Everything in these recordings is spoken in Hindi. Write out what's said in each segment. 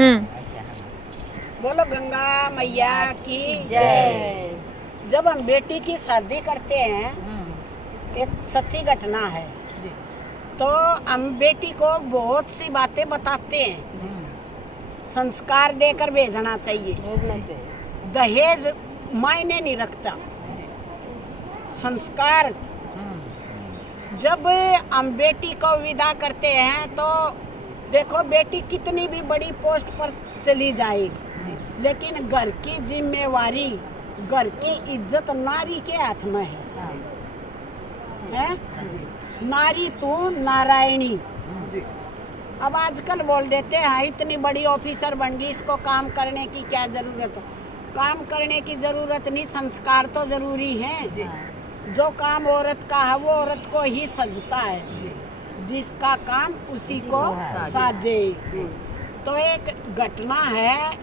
बोलो गंगा मैया की जय। जब हम बेटी की शादी करते हैं, एक सच्ची घटना है, तो हम बेटी को बहुत सी बातें बताते हैं। संस्कार देकर भेजना चाहिए। दहेज मायने नहीं रखता। संस्कार। जब हम बेटी को विदा करते हैं तो देखो बेटी कितनी भी बड़ी पोस्ट पर चली जाए, लेकिन घर की जिम्मेवारी, घर की इज्जत नारी के हाथ में है? नारी तू नारायणी। अब आजकल बोल देते हैं इतनी बड़ी ऑफिसर बन गई, इसको काम करने की क्या जरूरत है? काम करने की जरूरत नहीं, संस्कार तो जरूरी है। जो काम औरत का है वो औरत को ही सजता है, जिसका काम उसी को साजे। तो एक घटना है,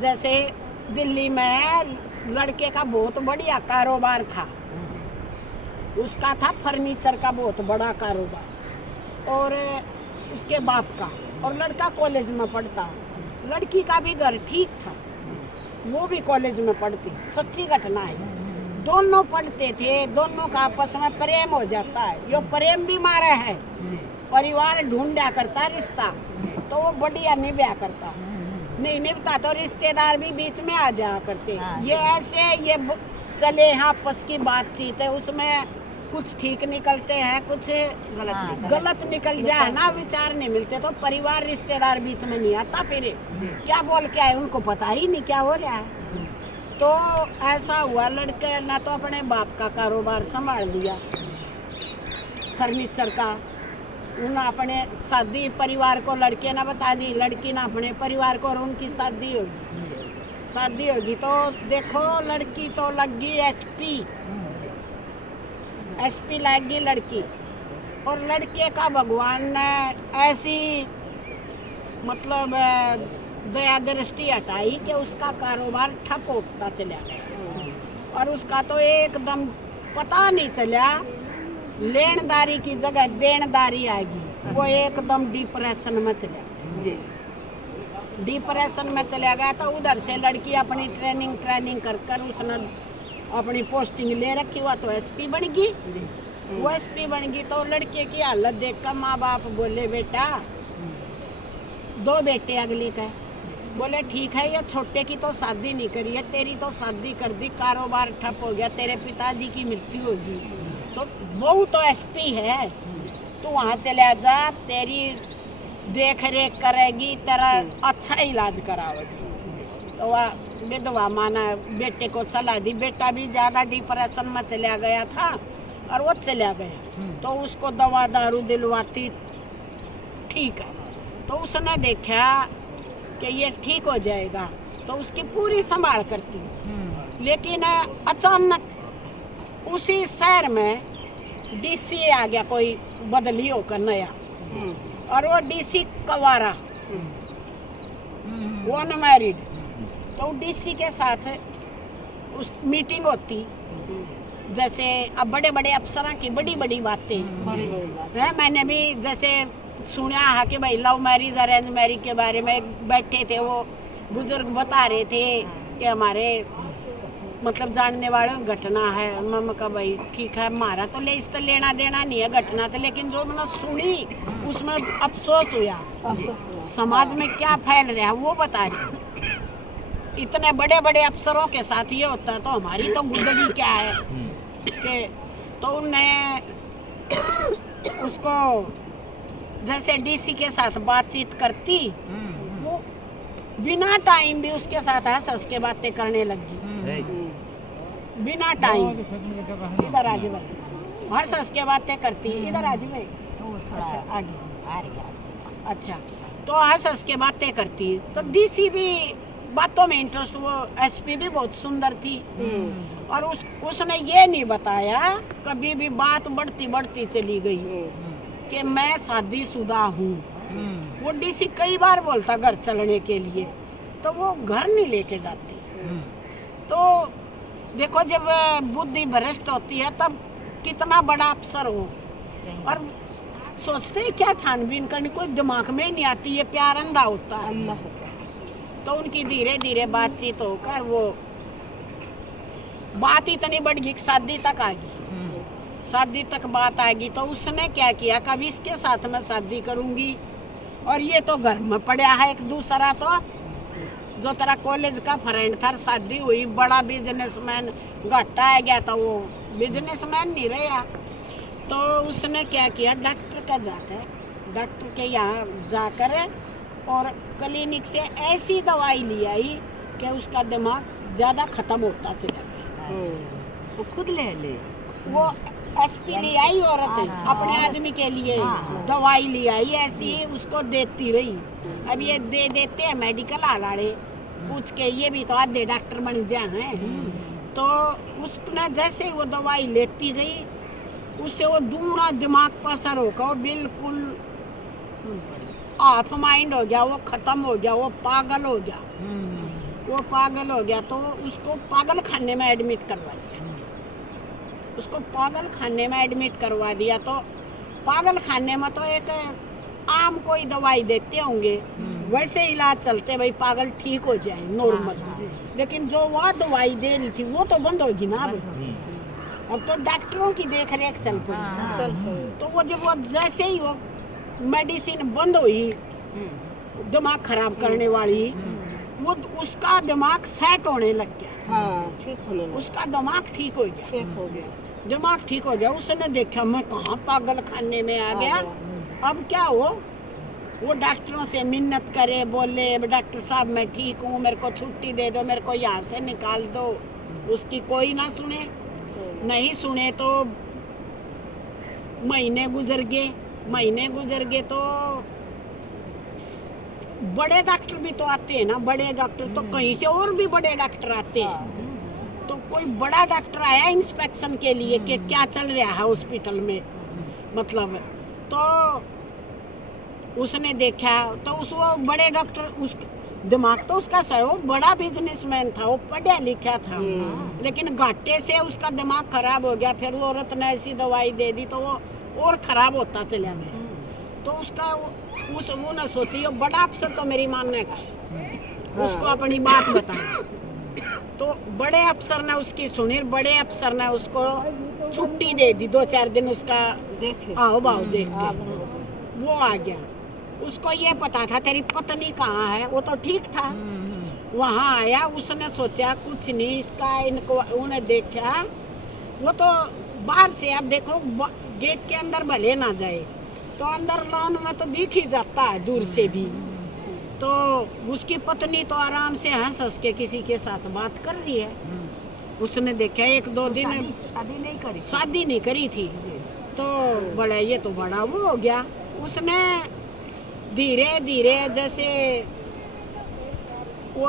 जैसे दिल्ली में लड़के का बहुत बढ़िया कारोबार था। उसका था फर्नीचर का बहुत बड़ा कारोबार, और उसके बाप का, और लड़का कॉलेज में पढ़ता। लड़की का भी घर ठीक था, वो भी कॉलेज में पढ़ती। सच्ची घटना है। दोनों पढ़ते थे, दोनों का आपस में प्रेम हो जाता है। यो प्रेम भी मारा है, परिवार ढूंढा करता रिश्ता, तो वो बढ़िया निभा करता। नहीं निभता तो रिश्तेदार भी बीच में आ जाया करते। ये ऐसे ये चले आपस की बातचीत है, उसमें कुछ ठीक निकलते हैं, कुछ गलत निकल जाए ना, विचार नहीं मिलते तो परिवार रिश्तेदार बीच में नहीं आता। फिर क्या बोल के आए उनको पता ही नहीं क्या हो रहा है। तो ऐसा हुआ, लड़के ने तो अपने बाप का कारोबार संभाल लिया फर्नीचर का। उन्हें अपने शादी परिवार को लड़के ने बता दी, लड़की ने अपने परिवार को, और उनकी शादी होगी तो देखो लड़की तो लग गई एसपी लग गई लड़की। और लड़के का भगवान ने ऐसी मतलब दया दृष्टि हटाई कि उसका कारोबार ठप होता चला गया, और उसका तो एकदम पता नहीं चला, लेनदारी की जगह देनदारी आएगी। वो एकदम डिप्रेशन में चला गया। तो उधर से लड़की अपनी ट्रेनिंग कर उसने अपनी पोस्टिंग ले रखी, हुआ तो एसपी बन गई। वो एसपी बन गई तो लड़के की हालत देखकर माँ बाप बोले बेटा, 2 बेटे अगली का, बोले ठीक है, ये छोटे की तो शादी नहीं करी है, तेरी तो शादी कर दी, कारोबार ठप हो गया, तेरे पिताजी की मृत्यु होगी, तो बहू तो एसपी है, तू वहाँ चला जा, तेरी देख रेख करेगी, तेरा अच्छा इलाज करावेगी। तो वह विधवा माना बेटे को सलाह दी। बेटा भी ज़्यादा डिप्रेशन में चला गया था और वो चला गया, तो उसको दवा दारू दिलवाती, ठीक है। तो उसने देखा कि ये ठीक हो जाएगा, तो उसकी पूरी संभाल करती। लेकिन अचानक उसी शहर में डीसी आ गया, कोई बदली होकर नया, और वो डीसी कवारा, वो अनमैरिड। तो डीसी के साथ उस मीटिंग होती, जैसे अब बड़े बड़े अफसरों की बड़ी बड़ी बातें हैं। मैंने भी जैसे सुना है कि भाई लव मैरिज अरेंज मैरिज के बारे में बैठे थे, वो बुजुर्ग बता रहे थे कि हमारे मतलब जानने वाले घटना है। मम्मा का भाई ठीक है, हमारा तो इसका लेना देना नहीं है घटना तो, लेकिन जो मैंने सुनी उसमें अफसोस हुआ। समाज में क्या फैल रहा है वो बता रहे। इतने बड़े बड़े अफसरों के साथ ये होता है तो हमारी तो गुंडगी क्या है कि, तो उनने उसको जैसे डीसी के साथ बातचीत करती, वो बिना टाइम भी उसके साथ हंस के बातें करने लगी, बिना टाइम। इधर आजी भाई, हंस के बातें करती, इधर आजी भाई, अच्छा आगे, अच्छा, तो हंस के बातें करती। तो डीसी भी बातों में इंटरेस्ट, वो एसपी भी बहुत सुंदर थी, और उसने ये नहीं बताया, कभी भी बात बढ़ती चली गई कि मैं शादीशुदा हूँ। वो डीसी कई बार बोलता घर चलने के लिए, तो वो घर नहीं लेके जाती। तो देखो जब बुद्धि भ्रष्ट होती है तब कितना बड़ा अफसर हो, और सोचते हैं क्या छानबीन करनी, कोई दिमाग में ही नहीं आती, ये प्यार अंधा होता है। तो उनकी धीरे धीरे बातचीत होकर वो बात इतनी बढ़ गई कि शादी तक आ गई। शादी तक बात आ गई तो उसने क्या किया, कभी इसके साथ मैं शादी करूंगी और ये तो घर में पड़ा है एक दूसरा, तो जो तेरा कॉलेज का फ्रेंड था, शादी हुई, बड़ा बिजनेसमैन, घाटा आ गया था, वो बिजनेसमैन नहीं रहा। तो उसने क्या किया, डॉक्टर के यहाँ जाकर और क्लिनिक से ऐसी दवाई ली आई कि उसका दिमाग ज़्यादा ख़त्म होता चला गया। वो खुद ले वो एसपी ले आई औरत अपने आदमी के लिए दवाई ले आई, ऐसी उसको देती रही। अब ये दे देते हैं मेडिकल आलाड़े पूछ के, ये भी तो आधे डॉक्टर बन जाए हैं। तो उसने जैसे ही वो दवाई लेती गई, उससे वो दूना दिमाग पर असर होगा, वो बिल्कुल ऑफ माइंड हो गया, वो खत्म हो गया, वो पागल हो गया। वो पागल हो गया तो उसको पागल खाने में एडमिट करवा दिया। उसको पागल खाने में एडमिट करवा दिया। तो पागल खाने में तो एक आम कोई दवाई देते होंगे, वैसे इलाज चलते, भाई पागल ठीक हो जाए नॉर्मल। लेकिन जो वह दवाई दे रही थी वो तो बंद होगी ना। अब तो डॉक्टरों की देख रेख चल पड़ी। तो वो जब वो जैसे ही वो मेडिसिन बंद हुई दिमाग खराब करने वाली, वो उसका दिमाग सेट होने लग गया। ठीक होने लगा। उसका दिमाग ठीक हो गया। दिमाग ठीक हो गया। उसने देखा मैं कहाँ पागल खाने में आ गया। अब क्या वो डॉक्टरों से मिन्नत करे, बोले डॉक्टर साहब मैं ठीक हूँ, मेरे को छुट्टी दे दो, मेरे को यहाँ से निकाल दो। उसकी कोई ना सुने, नहीं सुने तो महीने गुजर गए। तो बड़े डॉक्टर भी तो आते हैं ना, बड़े डॉक्टर तो कहीं से और भी बड़े डॉक्टर आते हैं। तो कोई बड़ा डॉक्टर आया इंस्पेक्शन के लिए कि क्या चल रहा है हॉस्पिटल में, मतलब। तो उसने देखा तो वो बड़े डॉक्टर, उस दिमाग तो उसका सही, वो बड़ा बिजनेसमैन था, वो पढ़ा लिखा था, लेकिन घाटे से उसका दिमाग खराब हो गया। फिर वो औरत ने ऐसी दवाई दे दी तो वो और खराब होता चला गया। तो उसका वो न सोची, बड़ा अफसर तो मेरी मानने का, उसको अपनी बात बताई। तो बड़े अफसर ने उसकी सुनी, बड़े अफसर ने उसको छुट्टी दे दी, 2-4 दिन उसका आओ भाव देख के वो आ गया। उसको ये पता था तेरी पत्नी कहाँ है, वो तो ठीक था। वहाँ आया, उसने सोचा कुछ नहीं इसका, इनको उन्हें देखा। वो तो बाहर से, अब देखो गेट के अंदर भले ना जाए तो अंदर लॉन में तो दिख ही जाता है दूर से भी। तो उसकी पत्नी तो आराम से हंस हंस के किसी के साथ बात कर रही है। उसने देखा 1-2 दिन शादी नहीं करी थी। तो बड़ा ये तो बड़ा वो हो गया। उसने धीरे धीरे, जैसे वो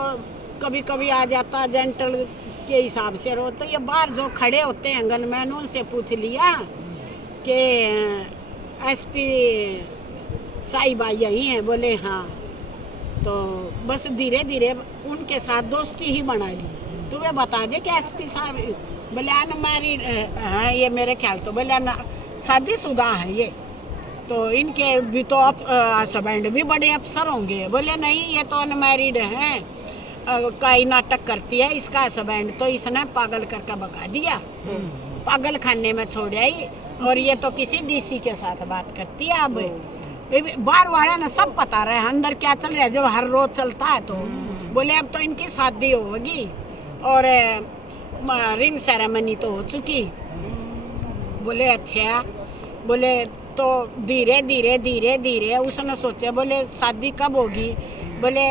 कभी कभी आ जाता जेंटल के हिसाब से रो, तो ये बाहर जो खड़े होते हैं गनमैन, उनसे पूछ लिया कि एसपी साहिबा यही हैं, बोले हाँ। तो बस धीरे धीरे उनके साथ दोस्ती ही बना ली। तो वे बता दे कि एसपी साहब बोले अनमैरिड है ये, मेरे ख्याल तो बोले शादीशुदा है ये, तो इनके भी तो हस्बैंड भी बड़े अफसर होंगे। बोले नहीं ये तो अनमैरिड है, कई नाटक करती है, इसका हस्बैंड तो इसने पागल करके भगा दिया, पागल खाने में छोड़ आई, और ये तो किसी डीसी के साथ बात करती है। अब बाहर वाले ने सब पता रहे अंदर क्या चल रहा है, जब हर रोज चलता है। तो बोले अब तो इनकी शादी होगी और रिंग सेरेमनी तो हो चुकी। बोले अच्छा। बोले तो धीरे धीरे उसने सोचा, बोले शादी कब होगी, बोले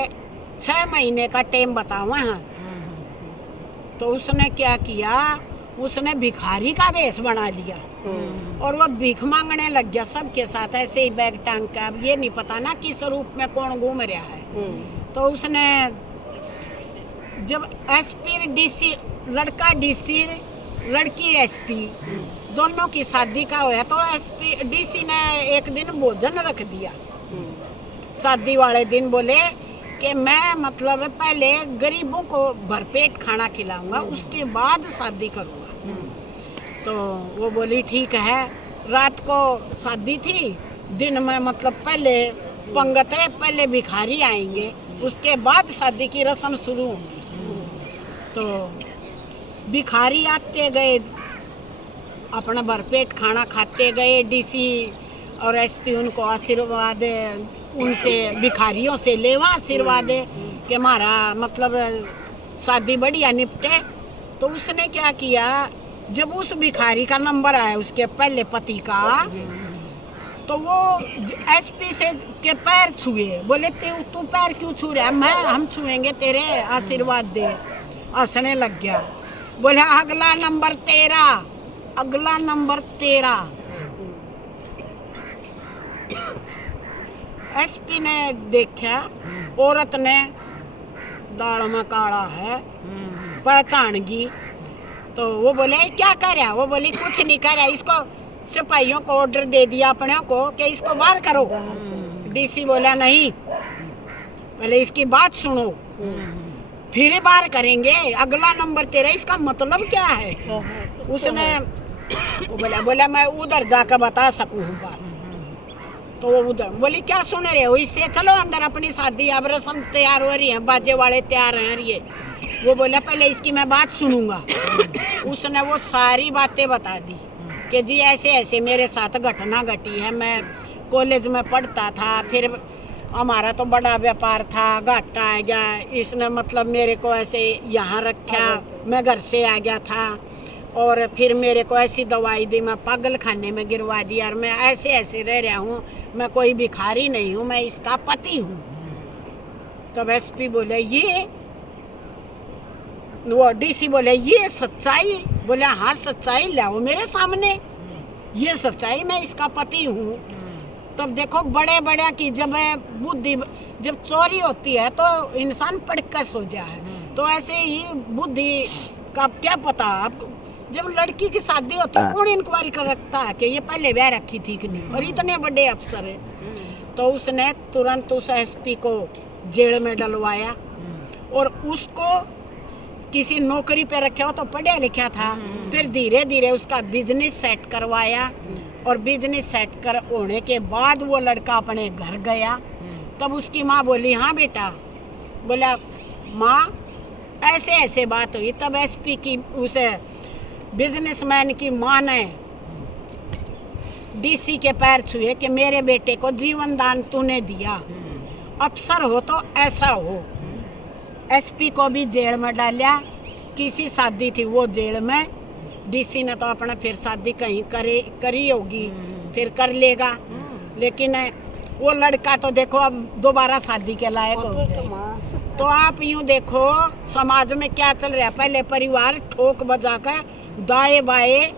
6 महीने का टाइम बताओ। हाँ। तो उसने क्या किया, उसने भिखारी का वेश बना लिया और वो भीख मांगने लग गया सबके साथ, ऐसे ही बैग टांग का। अब ये नहीं पता ना किस रूप में कौन घूम रहा है। तो उसने जब एसपी डीसी, लड़का डीसी लड़की एसपी दोनों की शादी का होया, तो एसपी डीसी ने एक दिन भोजन रख दिया शादी वाले दिन। बोले कि मैं मतलब पहले गरीबों को भरपेट खाना खिलाऊंगा, उसके बाद शादी करूंगा। तो वो बोली ठीक है। रात को शादी थी दिन में मतलब पहले पंगत है, पहले भिखारी आएंगे, उसके बाद शादी की रस्म शुरू होगी। तो भिखारी आते गए, अपना भरपेट खाना खाते गए। डीसी और एसपी उनको आशीर्वाद उनसे भिखारियों से लेवा आशीर्वाद कि हमारा मतलब शादी बढ़िया निपटे। तो उसने क्या किया, जब उस भिखारी का नंबर आया उसके पहले पति का, तो वो एसपी से के पैर छुए। बोले तू पैर क्यों छू रहा है? हम छुएंगे तेरे, आशीर्वाद दे। हंसने लग गया, बोले अगला नंबर तेरा, अगला नंबर तेरा। एसपी ने देखा औरत ने दाल में काला है, पहचान गई। तो वो बोले क्या कर रहा? वो बोली कुछ नहीं कर रहा, इसको सिपाहियों को ऑर्डर दे दिया अपने को कि इसको बाहर करो। डीसी बोला नहीं, पहले इसकी बात सुनो, फिर ही बाहर करेंगे। अगला नंबर तेरा, इसका मतलब क्या है? उसने बोला मैं उधर जाकर बता सकूँ बात। तो वो उधर बोली क्या सुन रहे हो इससे, चलो अंदर, अपनी शादी अब रस्म तैयार हो रही है, बाजे वाले तैयार हैं ये। वो बोला पहले इसकी मैं बात सुनूंगा। उसने वो सारी बातें बता दी कि जी ऐसे ऐसे मेरे साथ घटना घटी है, मैं कॉलेज में पढ़ता था, फिर हमारा तो बड़ा व्यापार था, घाटा आ गया, इसने मतलब मेरे को ऐसे यहाँ रखा, मैं घर से आ गया था, और फिर मेरे को ऐसी दवाई दी, मैं पागल खाने में गिरवा दिया, और मैं ऐसे ऐसे रह रहा हूँ, मैं कोई भिखारी नहीं हूँ, मैं इसका पति हूँ। तब एसपी बोले ये, वो डीसी बोले ये सच्चाई? बोले हाँ सच्चाई लाओ मेरे सामने, ये सच्चाई, मैं इसका पति हूँ। तब देखो बड़े बड़े की जब बुद्धि, जब चोरी होती है तो इंसान पड़कस हो जाए, तो ऐसे ही बुद्धि का क्या पता। आपको जब लड़की की शादी होती है कौन इंक्वायरी कर रखता है कि ये पहले ब्याह रखी थी कि नहीं, और इतने बड़े अफसर है। तो उसने तुरंत उस एसपी को जेल में डलवाया, और उसको किसी नौकरी पे रखा हो तो पढ़ा लिखा था। फिर धीरे धीरे उसका बिजनेस सेट करवाया, और बिजनेस सेट कर होने के बाद वो लड़का अपने घर गया। तब उसकी माँ बोली हाँ बेटा, बोला माँ ऐसे ऐसे बात हुई। तब एसपी की उसे बिजनेसमैन की माँ ने डीसी के पैर छुए कि मेरे बेटे को जीवन दान तूने दिया, अफसर हो तो ऐसा हो। एसपी को भी जेल में डाला, किसी शादी थी वो जेल में, डीसी ने तो अपना फिर शादी कहीं करी होगी, फिर कर लेगा, लेकिन वो लड़का तो देखो अब दोबारा शादी के लायक हो गया। तो आप यूं देखो समाज में क्या चल रहा है, पहले परिवार ठोक बजा कर दाएं बाएं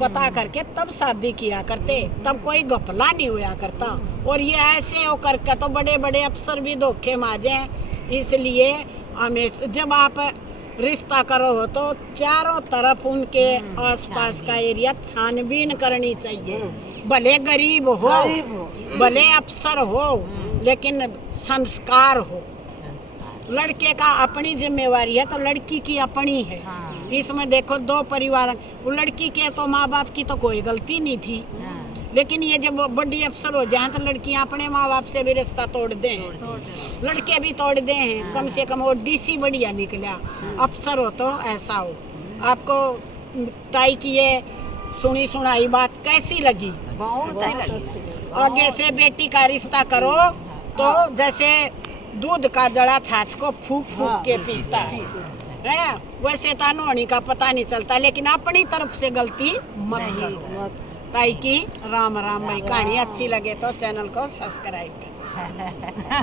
पता करके तब शादी किया करते, तब कोई घपला नहीं हुआ करता। और ये ऐसे हो करके तो बड़े बड़े अफसर भी धोखे माजे हैं। इसलिए हमें जब आप रिश्ता करो हो तो चारों तरफ उनके आसपास का एरिया छानबीन करनी चाहिए, भले गरीब हो, भले अफसर हो, लेकिन संस्कार हो। लड़के का अपनी जिम्मेवारी है तो लड़की की अपनी है। इसमें देखो दो परिवार, वो लड़की के तो माँ बाप की तो कोई गलती नहीं थी, लेकिन ये जब बड़ी अफसर हो जाए तो लड़कियां अपने माँ बाप से भी रिश्ता तोड़ दें, लड़के भी तोड़ दे हैं। कम से कम वो डीसी बढ़िया निकला, अफसर हो तो ऐसा हो। आपको ताई की ये सुनी सुनाई बात कैसी लगी? आगे से बेटी का रिश्ता करो तो जैसे दूध का जड़ा छाछ को फूक फूक के पीता है, वैसे तानोनी का पता नहीं चलता, लेकिन अपनी तरफ से गलती मत करो। ताई की राम राम भाई। कहानी अच्छी लगे तो चैनल को सब्सक्राइब करें।